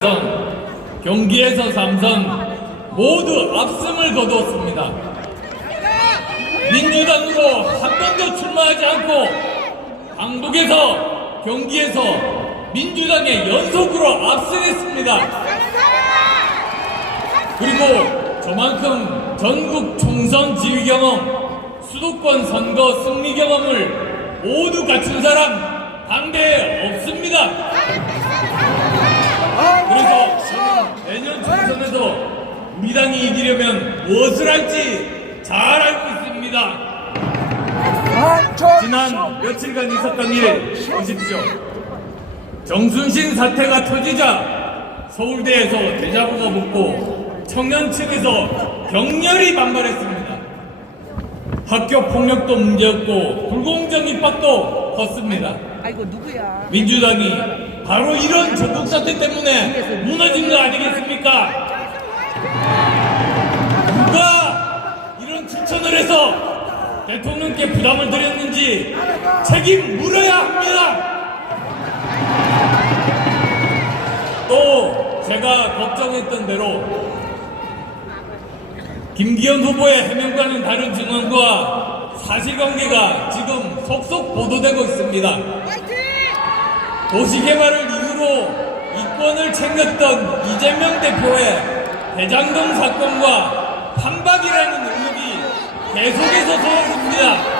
삼선, 경기에서 삼선 모두 압승을 거두었습니다. 민주당으로 한 번도 출마하지 않고 강북에서 경기에서 민주당의 연속으로 압승했습니다. 그리고 저만큼 전국 총선 지휘 경험, 수도권 선거 승리 경험을 모두 갖춘 사람 당대에 없습니다. 그래서 저는 내년 총선에서 우리 당이 이기려면 무엇을 할지 잘 알고 있습니다. 지난 며칠간 있었던 일 보십시오. 정순신 사태가 터지자 서울대에서 대자보가 붙고 청년 층에서 격렬히 반발했습니다. 학교 폭력도 문제였고 불공정 입학도 컸습니다. 아이고 누구야? 민주당이 바로 이런 전국 사태 때문에 무너진 거 아니겠습니까? 누가 이런 추천을 해서 대통령께 부담을 드렸는지 책임 물어야 합니다. 또 제가 걱정했던 대로 김기현 후보의 해명과는 다른 증언과 사실관계가 지금 속속 보도되고 있습니다. 도시개발을 이유로 이권을 챙겼던 이재명 대표의 대장동 사건과 판박이라는 의혹이 계속해서 소환됩니다.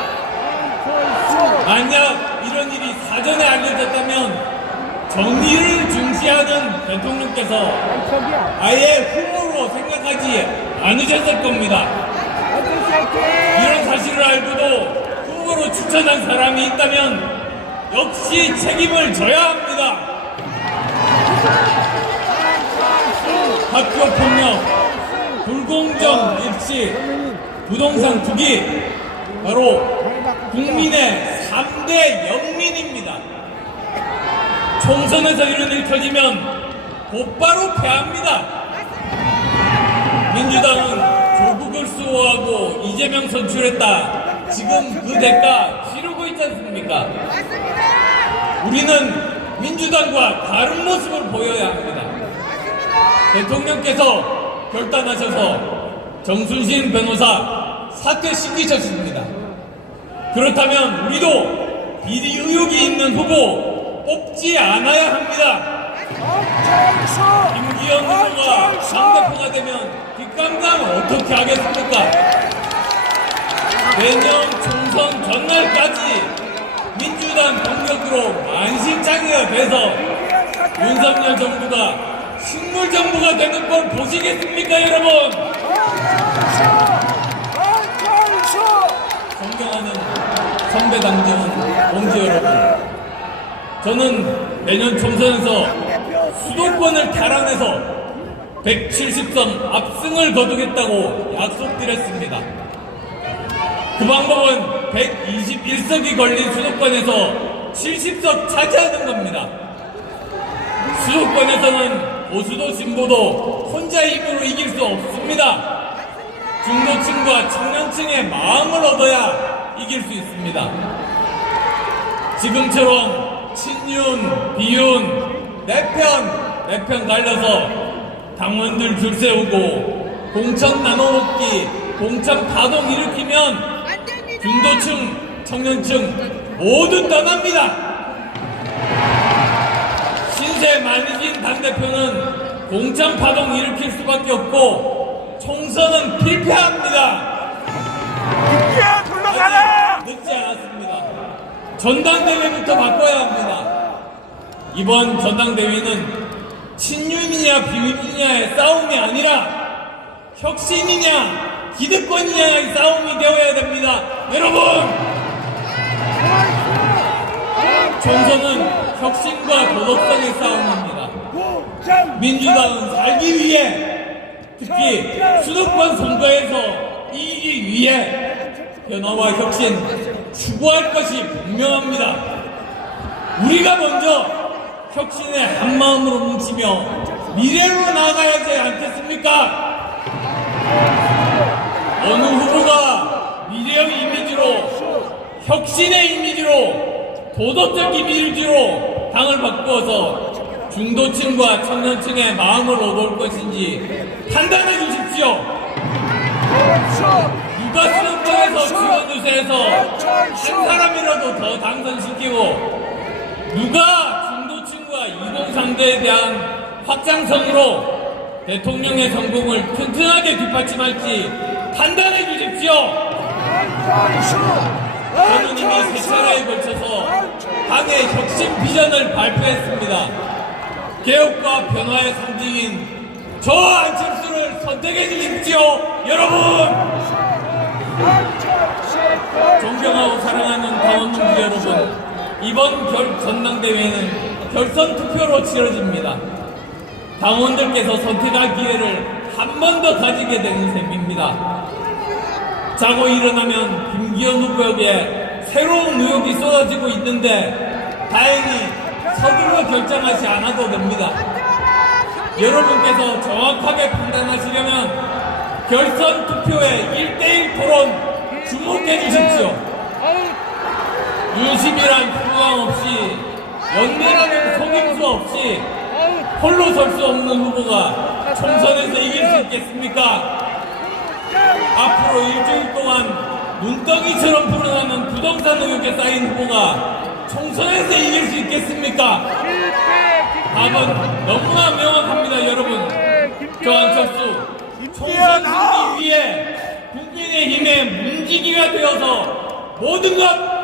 만약 이런 일이 사전에 알려졌다면 정의를 중시하는 대통령께서. 아예 후보로 생각하지 않으셨을 겁니다. 이런 사실을 알고도 후보로 추천한 사람이 있다면 역시 책임을 져야 합니다. 학교 폭력, 불공정 입시, 부동산 투기, 바로 국민의 3대 영민입니다. 총선에서 이런 일 터지면 곧바로 패합니다. 민주당은 조국을 수호하고 이재명 선출했다. 지금 그 대가 있지 않습니까? 우리는 민주당과 다른 모습을 보여야 합니다. 대통령께서 결단하셔서 정순신 변호사 사퇴 시키셨습니다. 그렇다면 우리도 비리 의혹이 있는 후보 뽑지 않아야 합니다. 김기현 후보가 상대표가 되면 뒷감당 어떻게 하겠습니까? 내년 총선 전날까지 민주당 동력으로 만신창이가 돼서 윤석열 정부가 식물 정부가 되는 걸 보시겠습니까, 여러분? 존경하는 선배 당정 동지 여러분, 저는 내년 총선에서 수도권을 탈환해서 170석 압승을 거두겠다고 약속드렸습니다. 그 방법은 121석이 걸린 수도권에서 70석 차지하는 겁니다. 수도권에서는 보수도 진보도 혼자 힘으로 이길 수 없습니다. 중도층과 청년층의 마음을 얻어야 이길 수 있습니다. 지금처럼 친윤, 비윤, 내편, 내편 갈려서 당원들 줄 세우고 공천 나눠먹기, 공천 파동 일으키면 중도층, 청년층 모두 떠납니다. 신세 만이신 당대표는 공천 파동 일으킬 수밖에 없고 총선은 필패합니다. 야, 불러가라! 아직 늦지 않았습니다. 전당대회부터 바꿔야 합니다. 이번 전당대회는 친윤이냐 비윤이냐의 싸움이 아니라 혁신이냐 기득권이냐의 싸움이 되어야 됩니다. 여러분! 총선은 혁신과 도덕성의 싸움입니다. 민주당은 살기 위해 특히 수도권 선거에서 이기기 위해 변화와 혁신 추구할 것이 분명합니다. 우리가 먼저 혁신의 한마음으로 뭉치며 미래로 나아가야지 않겠습니까? 어느 후보가 미래의 이미지로 혁신의 이미지로 도덕적 이미지로 당을 바꾸어서 중도층과 청년층의 마음을 얻을 것인지 판단해 주십시오. 누가 수도권에서 지원 유세해서 한 사람이라도 더 당선시키고 누가 중도층과 이동상대에 대한 확장성으로 대통령의 성공을 튼튼하게 뒷받침할지 판단해 주십시오. 이미 세 차례에 걸쳐서 당의 혁신 비전을 발표했습니다. 개혁과 변화의 상징인 저 안철수를 선택해 주십시오, 여러분! 존경하고 사랑하는 당원분들 여러분, 이번 결, 전당대회는 결선 투표로 치러집니다. 당원들께서 선택할 기회를 한 번 더 가지게 되는 셈입니다. 자고 일어나면 김기현 후보에게 새로운 의혹이 쏟아지고 있는데 다행히 서둘러 결정하지 않아도 됩니다. 여러분께서 정확하게 판단하시려면 결선 투표의 1대1 토론 주목해 주십시오. 윤심이란 후광 없이 연대라는 속임수 없이 홀로 설 수 없는 후보가 총선에서 이길 수 있겠습니까? 앞으로 일주일 동안 눈덩이처럼 불어나는 부동산 의혹에 쌓인 후보가 총선에서 이길 수 있겠습니까? 답은 너무나 명확합니다, 여러분. 저 안철수 총선 승리 위해 국민의 힘의 문지기가 되어서 모든 것